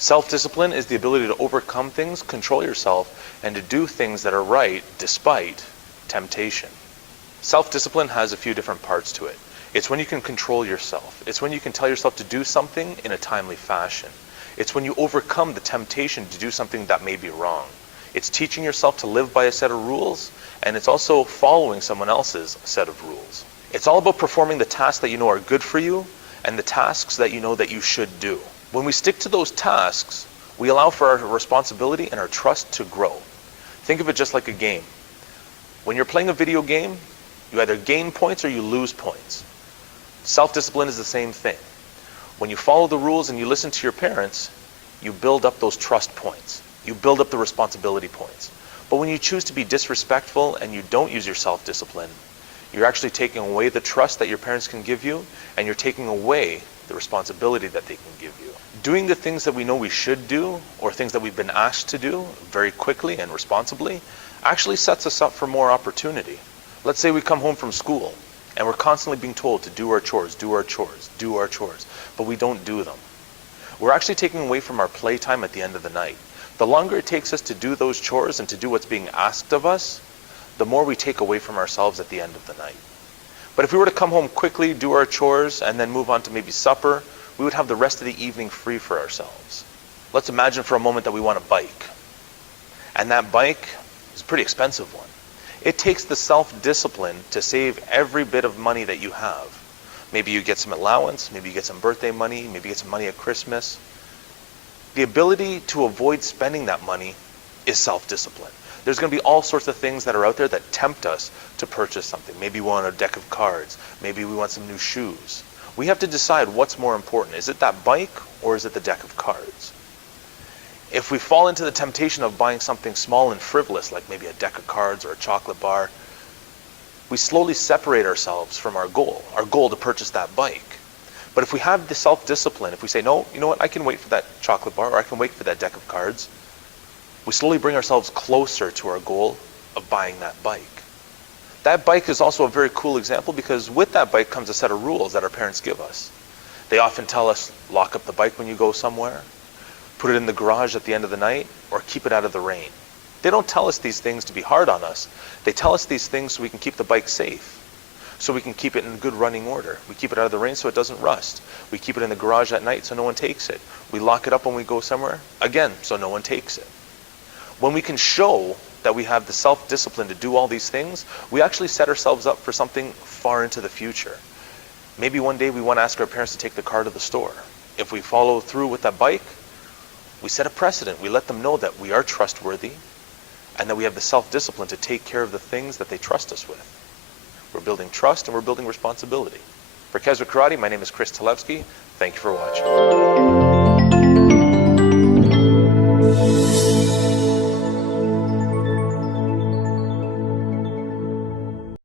Self-discipline is the ability to overcome things, control yourself, and to do things that are right despite temptation. Self-discipline has a few different parts to it. It's when you can control yourself. It's when you can tell yourself to do something in a timely fashion. It's when you overcome the temptation to do something that may be wrong. It's teaching yourself to live by a set of rules, and it's also following someone else's set of rules. It's all about performing the tasks that you know are good for you and the tasks that you know that you should do. When we stick to those tasks, we allow for our responsibility and our trust to grow. Think of it just like a game. When you're playing a video game, you either gain points or you lose points. Self-discipline is the same thing. When you follow the rules and you listen to your parents, you build up those trust points. You build up the responsibility points. But when you choose to be disrespectful and you don't use your self-discipline, you're actually taking away the trust that your parents can give you, and you're taking away the responsibility that they can give you. Doing the things that we know we should do, or things that we've been asked to do very quickly and responsibly, actually sets us up for more opportunity. Let's say we come home from school and we're constantly being told to do our chores, do our chores, do our chores, but we don't do them. We're actually taking away from our playtime at the end of the night. The longer it takes us to do those chores and to do what's being asked of us, the more we take away from ourselves at the end of the night. But if we were to come home quickly, do our chores, and then move on to maybe supper, we would have the rest of the evening free for ourselves. Let's imagine for a moment that we want a bike. And that bike is a pretty expensive one. It takes the self-discipline to save every bit of money that you have. Maybe you get some allowance, maybe you get some birthday money, maybe you get some money at Christmas. The ability to avoid spending that money is self-discipline. There's going to be all sorts of things that are out there that tempt us to purchase something. Maybe we want a deck of cards. Maybe we want some new shoes. We have to decide what's more important. Is it that bike or is it the deck of cards? If we fall into the temptation of buying something small and frivolous, like maybe a deck of cards or a chocolate bar, we slowly separate ourselves from our goal to purchase that bike. But if we have the self-discipline, if we say, no, you know what, I can wait for that chocolate bar, or I can wait for that deck of cards, we slowly bring ourselves closer to our goal of buying that bike. That bike is also a very cool example because with that bike comes a set of rules that our parents give us. They often tell us, lock up the bike when you go somewhere, put it in the garage at the end of the night, or keep it out of the rain. They don't tell us these things to be hard on us. They tell us these things so we can keep the bike safe, so we can keep it in good running order. We keep it out of the rain so it doesn't rust. We keep it in the garage at night so no one takes it. We lock it up when we go somewhere, again, so no one takes it. When we can show that we have the self-discipline to do all these things, we actually set ourselves up for something far into the future. Maybe one day we want to ask our parents to take the car to the store. If we follow through with that bike, we set a precedent. We let them know that we are trustworthy and that we have the self-discipline to take care of the things that they trust us with. We're building trust and we're building responsibility. For Keswick Karate, my name is Chris Talevsky. Thank you for watching.